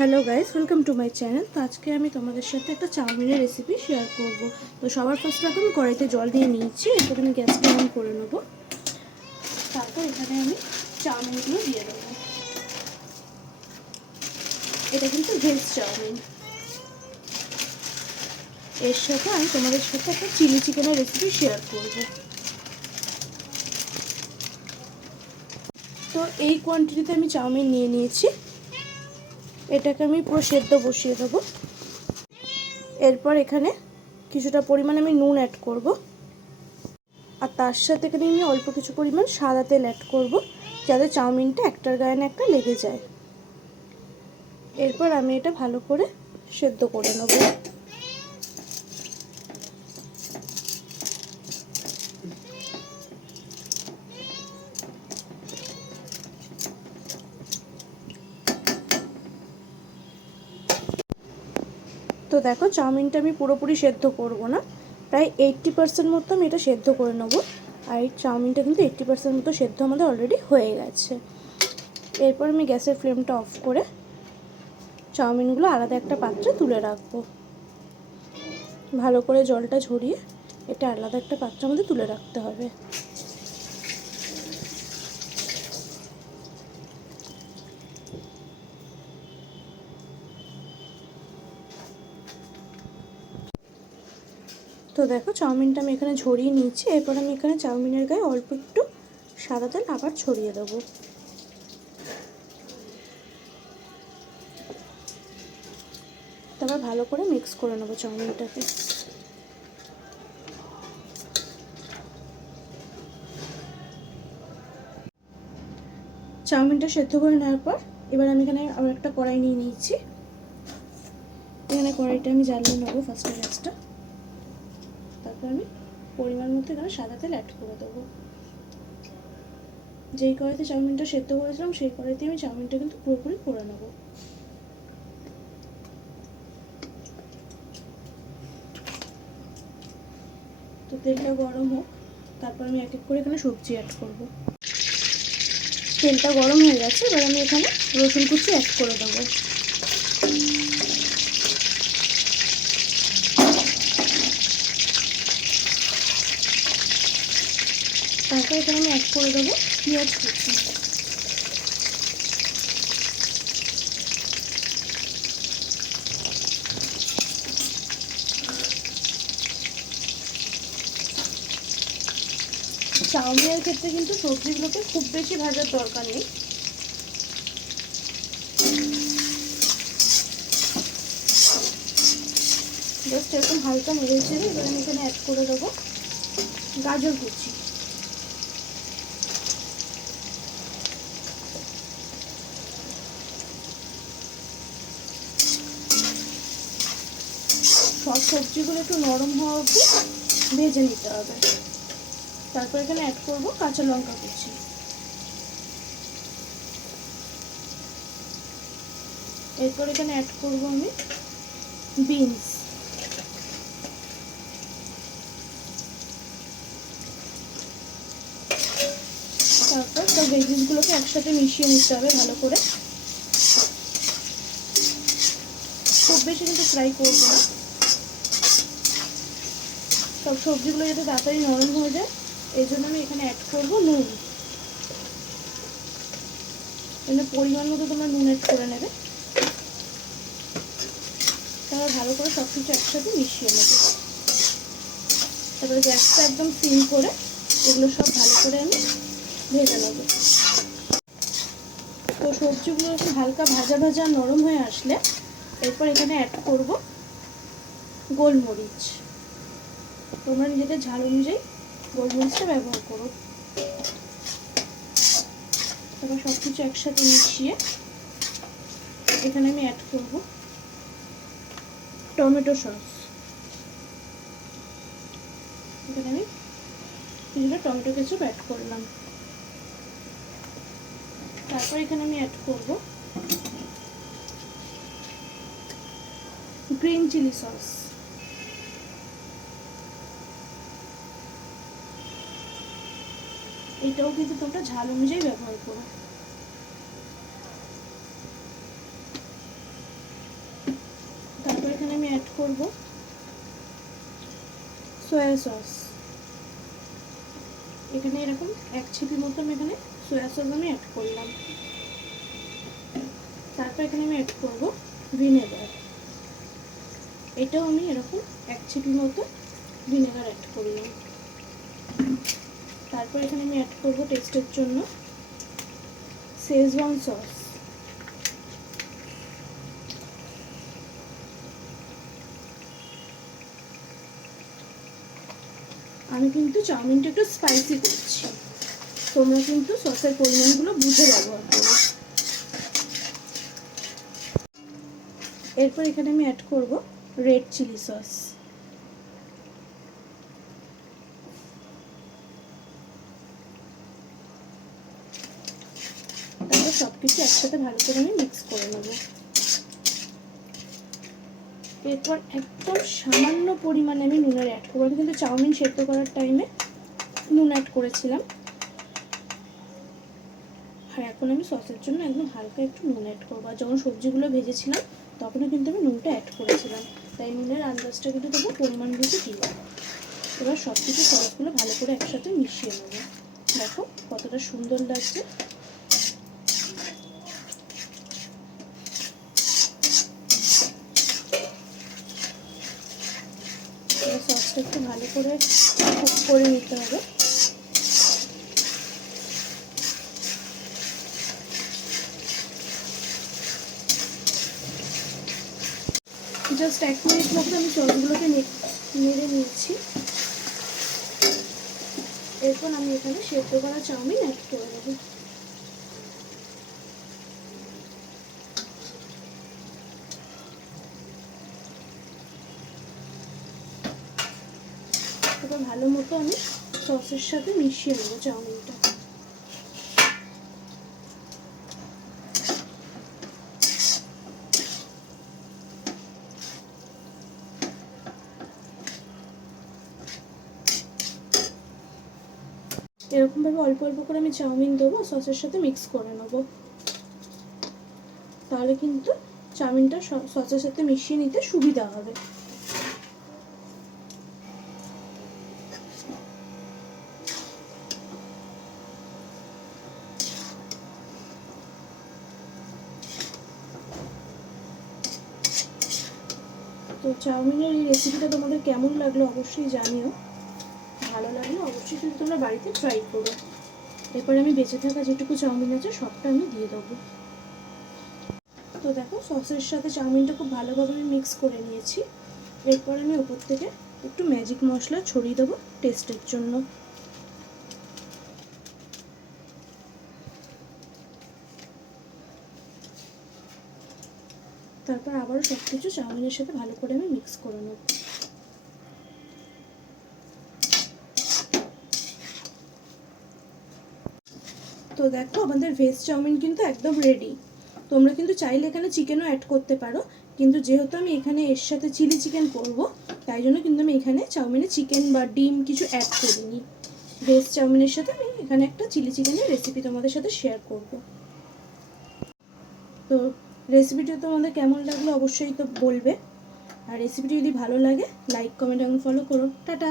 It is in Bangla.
Hello guys, welcome to my channel. तो आज के तुम्हारे साथे एक चाउमिन रेसिपि शेयर करब। तो सबार फार्स्ट आगे कड़ाईते जल दिए निয়েছি। एरपर আমি গ্যাসটা অন করে নেব। তারপর এখানে আমি চাউমিনগুলো দিয়ে দেব। এটা কিন্তু ভেজ চাউমিন। এর সাথে আমি তোমাদের সাথে একটা চিলি চিকেনের রেসিপি শেয়ার করব। তো এই কোয়ান্টিটিতে আমি চাউমিন নিয়ে নিয়েছি। এটাকে আমি পুরো সেদ্ধ বসিয়ে দেব। এরপর এখানে কিছুটা পরিমাণ আমি নুন অ্যাড করব, আর তার সাথে এখানে আমি অল্প কিছু পরিমাণ সাদা তেল অ্যাড করব, যাতে চাউমিনটা একটার গায়ে না একটা লেগে যায়। এরপর আমি এটা ভালো করে সেদ্ধ করে নেব। তো দেখো, চাউমিনটা আমি পুরোপুরি সেদ্ধ করব না, প্রায় 80% মতো আমি এটা সেদ্ধ করে নেব। আর এই চাউমিনটা কিন্তু 80% মতো সেদ্ধ আমাদের অলরেডি হয়ে গেছে। এরপর আমি গ্যাসের ফ্লেমটা অফ করে চাউমিনগুলো আলাদা একটা পাত্রে তুলে রাখবো। ভালো করে জলটা ঝরিয়ে এটা আলাদা একটা পাত্রের মধ্যে তুলে রাখতে হবে। তো দেখো, চাউমিনটা আমি এখানে ঝরিয়ে নিয়েছি। এরপর আমি এখানে চাউমিনের গায়ে অল্প একটু সাদা তেল আবার ছড়িয়ে দেবো। তারপর ভালো করে মিক্স করে নেবো চাউমিনটাকে। চাউমিনটা সেদ্ধ করে নেওয়ার পর এবার আমি এখানে আবার একটা কড়াই নিয়ে নিয়েছি। এখানে কড়াইটা আমি জ্বালিয়ে নেবো ফার্স্টে গ্যাসটা। তারপর আমি পরিমাণ মতো এখানে সাদা তেল অ্যাড করে দেবো। যেই কড়াইতে চাউমিনটা সেদ্ধ করেছিলাম সেই কড়াইতে আমি চাউমিনটা কিন্তু পুরোপুরি করে নেবো। তো তেলটা গরম হোক, তারপর আমি এক এক করে এখানে সবজি অ্যাড করব। তেলটা গরম হয়ে গেছে, এবার আমি এখানে রসুন কুচি অ্যাড করে দেবো। তারপর এখানে আমি অ্যাড করে দেবো পেঁয়াজ কুচি। চাউমিনের ক্ষেত্রে কিন্তু সবজিগুলোকে খুব বেশি ভাজার দরকার নেই। জাস্ট এরকম হালকা নেড়ে চেড়ে এবার আমি এখানে অ্যাড করে দেবো গাজর কুচি। সব সবজিগুলো একটু নরম হওয়া অবধি ভেজে নিতে হবে। তারপর এখানে অ্যাড করব কাঁচা লঙ্কা কুচি। এরপর এখানে অ্যাড করব আমি বিনস। তারপর সব ভেজিসগুলোকে একসাথে মিশিয়ে নিতে হবে ভালো করে। খুব বেশি কিন্তু ফ্রাই করবো না, সব সবজিগুলো যাতে তাড়াতাড়ি নরম হয়ে যায় এই জন্য আমি এখানে অ্যাড করবো নুন। এখানে পরিমাণ মতো তোমরা নুন অ্যাড করে নেবে। তারপর ভালো করে সব কিছু একসাথে মিশিয়ে নেবে। তারপরে গ্যাসটা একদম সিম করে এগুলো সব ভালো করে আমি ভেজে নেব। তো সবজিগুলো একটু হালকা ভাজা ভাজা নরম হয়ে আসলে এরপর এখানে অ্যাড করব গোলমরিচ। তোমরা নিজেদের ঝাল অনুযায়ী গোলমরিচটা ব্যবহার করো। তারপর সব কিছু একসাথে মিশিয়ে এখানে আমি অ্যাড করব টমেটো সস। এখানে আমি কিছুটা টমেটো কেচাপ অ্যাড করলাম। তারপর এখানে আমি অ্যাড করব গ্রিন চিলি সস। এটাও কিন্তু তোমরা ঝাল অনুযায়ী ব্যবহার করো। অ্যাড করব সয়া সস। এখানে এরকম 1 ছিপি মতো আমি এখানে সয়া সস আমি অ্যাড করলাম। তারপর এখানে আমি অ্যাড করব ভিনেগার। এটাও আমি এরকম 1 ছিপি মতো ভিনেগার অ্যাড করলাম। তারপর এখানে আমি অ্যাড করব টেস্টের জন্য শেজওয়ান সস। আমি কিন্তু চাউমিনটা একটু স্পাইসি করছি, তোমরা কিন্তু সসের পরিমাণগুলো বুঝে ব্যবহার করো। এরপর এখানে আমি অ্যাড করব রেড চিলি সস। তারপর সব কিছু একসাথে ভালো করে আমি মিক্স করে নেব। এরপর একদম সামান্য পরিমাণে আমি নুনের অ্যাড করবো। আমি কিন্তু চাউমিন সেদ্ধ করার টাইমে নুন অ্যাড করেছিলাম, আর এখন আমি সসের জন্য একদম হালকা একটু নুন অ্যাড করবো। আর যখন সবজিগুলো ভেজেছিলাম তখনও কিন্তু আমি নুনটা অ্যাড করেছিলাম, তাই নুনের আন্দাজটা কিন্তু দেবো পরিমাণ বুঝে দিই। এবার সব কিছু সসগুলো ভালো করে একসাথে মিশিয়ে নেব। দেখো কতটা সুন্দর লাগছে। এবার সসটা একটু ভালো করে কুক করে নিতে হবে। জাস্ট 1 মিনিট মতো আমি সসগুলোকে নেড়ে নিয়েছি। এরপর আমি এখানে সেদ্ধ করা চাউমিন অ্যাড করে দেবো। এবার ভালো মতো আমি সসের সাথে মিশিয়ে নেবো চাউমিনটা। এরকমভাবে অল্প অল্প করে আমি চাউমিন দেবো, সসের সাথে মিক্স করে নেবো। তাহলে কিন্তু চাউমিনটা সসের সাথে মিশিয়ে নিতে সুবিধা হবে। তো চাউমিনের এই রেসিপিটা তোমাদের কেমন লাগলো অবশ্যই জানিও। ভালো লাগলে অবশ্যই কিন্তু তোমরা বাড়িতে ট্রাই করো। এরপর আমি বেঁচে থাকা যেটুকু চাউমিন আছে সবটা আমি দিয়ে দেবো। তো দেখো সসের সাথে চাউমিনটা খুব ভালোভাবে আমি মিক্স করে নিয়েছি। এরপর আমি উপর থেকে একটু ম্যাজিক মশলা ছড়িয়ে দেবো টেস্টের জন্য। তারপর আবারও সব কিছু চাউমিনের সাথে ভালো করে আমি মিক্স করে নেব। তো দেখো আমাদের ভেজ চাউমিন কিন্তু একদম রেডি। তোমরা কিন্তু চাইলে এখানে চিকেনও অ্যাড করতে পারো, কিন্তু যেহেতু আমি এখানে এর সাথে চিলি চিকেন করব তাই জন্য কিন্তু আমি এখানে চাউমিনে চিকেন বা ডিম কিছু অ্যাড করিনি। ভেজ চাউমিনের সাথে আমি এখানে একটা চিলি চিকেনের রেসিপি তোমাদের সাথে শেয়ার করব। তো রেসিপিটা তোমাদের কেমন লাগলো অবশ্যই তো বলবে। আর রেসিপিটি যদি ভালো লাগে লাইক কমেন্ট এবং ফলো করো। টাটা।